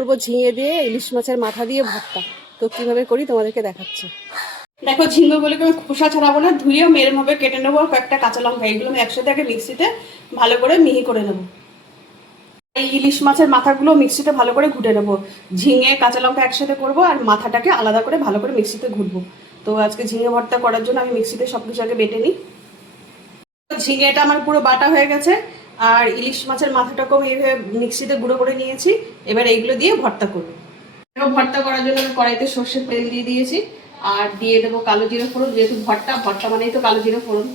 করবো ঝিঙে দিয়ে ইলিশ মাছের মাথা দিয়ে ভর্তা। তো কিভাবে করি তোমাদেরকে দেখাচ্ছি। দেখো ঝিঙ্গেগুলোকে আমি খোসা ছাড়াবো না, ধুয়ে মেরমভাবে কেটে নেবো। কয়েকটা কাঁচা লঙ্কা এগুলো আমি একসাথে আগে মিক্সিতে ভালো করে মিহি করে নেবো। এই ইলিশ মাছের মাথাগুলো মিক্সিতে ভালো করে ঘুটে নেবো। ঝিঙে কাঁচা লঙ্কা একসাথে করবো আর মাথাটাকে আলাদা করে ভালো করে মিক্সিতে ঘুটবো। তো আজকে ঝিঙে ভর্তা করার জন্য আমি মিক্সিতে সবকিছু আগে বেটে নিই। ঝিঙেটা আমার পুরো বাটা হয়ে গেছে আর ইলিশ মাছের মাথাটাকেও আমি এইভাবে মিক্সিতে গুঁড়ো করে নিয়েছি। এবার এইগুলো দিয়ে ভর্তা করবো। ভর্তা করার জন্য আমি কড়াইতে সর্ষের তেল দিয়ে দিয়েছি আর দিয়ে দেবো কালো জিরে ফোড়ন। যেহেতু ভর্তা মানেই তো কালো জিরে ফোড়ন।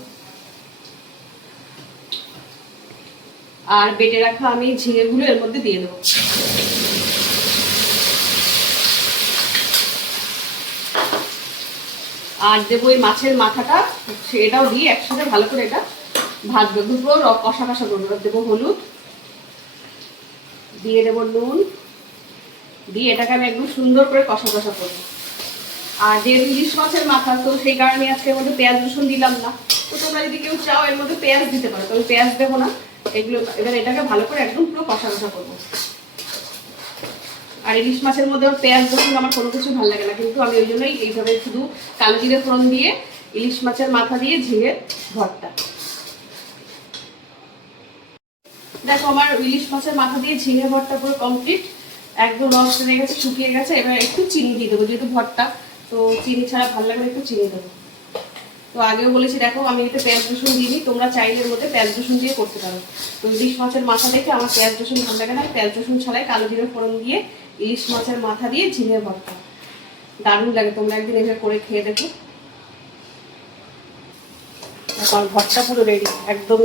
আর বেটে রাখা আমি ঝিঙেগুলো এর মধ্যে দিয়ে দেবো। আর দেবো এই মাছের মাথাটা, সেটাও দিয়ে একসাথে ভালো করে এটা ভাজবো। দুটো কষা কষা করবো। দেবো হলুদ, দিয়ে দেবো নুন, দিয়ে এটাকে আমি একদম সুন্দর করে কষা কষা করবো। আর যেহেতু ইলিশ মাছের মাথা, তো সেই কারণে আজকে এর মধ্যে পেঁয়াজ রসুন দিলাম না। তো তোমরা যদি কেউ চাও এর মধ্যে পেঁয়াজ দিতে পারো, তো আমি পেঁয়াজ দেবো না। এগুলো এবার এটাকে ভালো করে একদম পুরো কষা কষা করবো। আর ইলিশ মাছের মধ্যে পেঁয়াজ রসুন আমার কোনো কিছু ভালো লাগে না, কিন্তু আমি ওই জন্যই এইভাবে শুধু কালো জিরে ফোড়ন দিয়ে ইলিশ মাছের মাথা দিয়ে ঝিঙে ভর্তা। দেখো আমার ইলিশ মাছের মাথা দিয়ে ঝিঙে ভর্তা পুরো কমপ্লিট। একদম রস টেনে গেছে, শুকিয়ে গেছে। এবার একটু চিনি দিয়ে দেবো, যেহেতু ভর্তা তো চিনি ছাড়া ভালো লাগে না, একটু চিনি দেবো। তো আগেও বলেছি, দেখো আমি এতে পেঁয়াজ রসুন দিইনি, তোমরা চাইলে এর মধ্যে পেঁয়াজ রসুন দিয়ে করতে পারো। তো ইলিশ মাছের মাথা দেখে আমার পেঁয়াজ রসুন ভালো লাগে না, পেঁয়াজ রসুন ছাড়াই কালো জিরে ফোড়ন দিয়ে ইলিশ মাছের মাথা দিয়ে ঝিঙে ভর্তা দারুণ লাগে। তোমরা একদিন এভাবে করে খেয়ে দেখো। এখন ভর্তা পুরো রেডি, একদম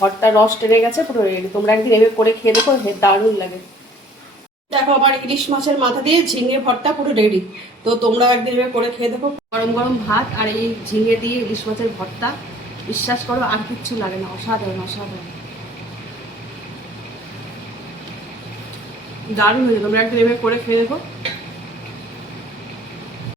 ভর্তা রস টেনে গেছে, পুরো রেডি। তোমরা একদিন এভাবে করে খেয়ে দেখো, দারুণ লাগে। দেখো আমার ইলিশ মাছের মাথা দিয়ে ঝিঙে ভর্তা পুরো রেডি। তো তোমরা একদিন এভাবে করে খেয়ে দেখো। গরম গরম ভাত আর এই ঝিঙে দিয়ে ইলিশ মাছের ভর্তা, বিশ্বাস করো আর কিচ্ছু লাগে না। অসাধারণ অসাধারণ, দারুণ হয়েছে। তোমরা একদিন এভাবে করে খেয়ে দেখো।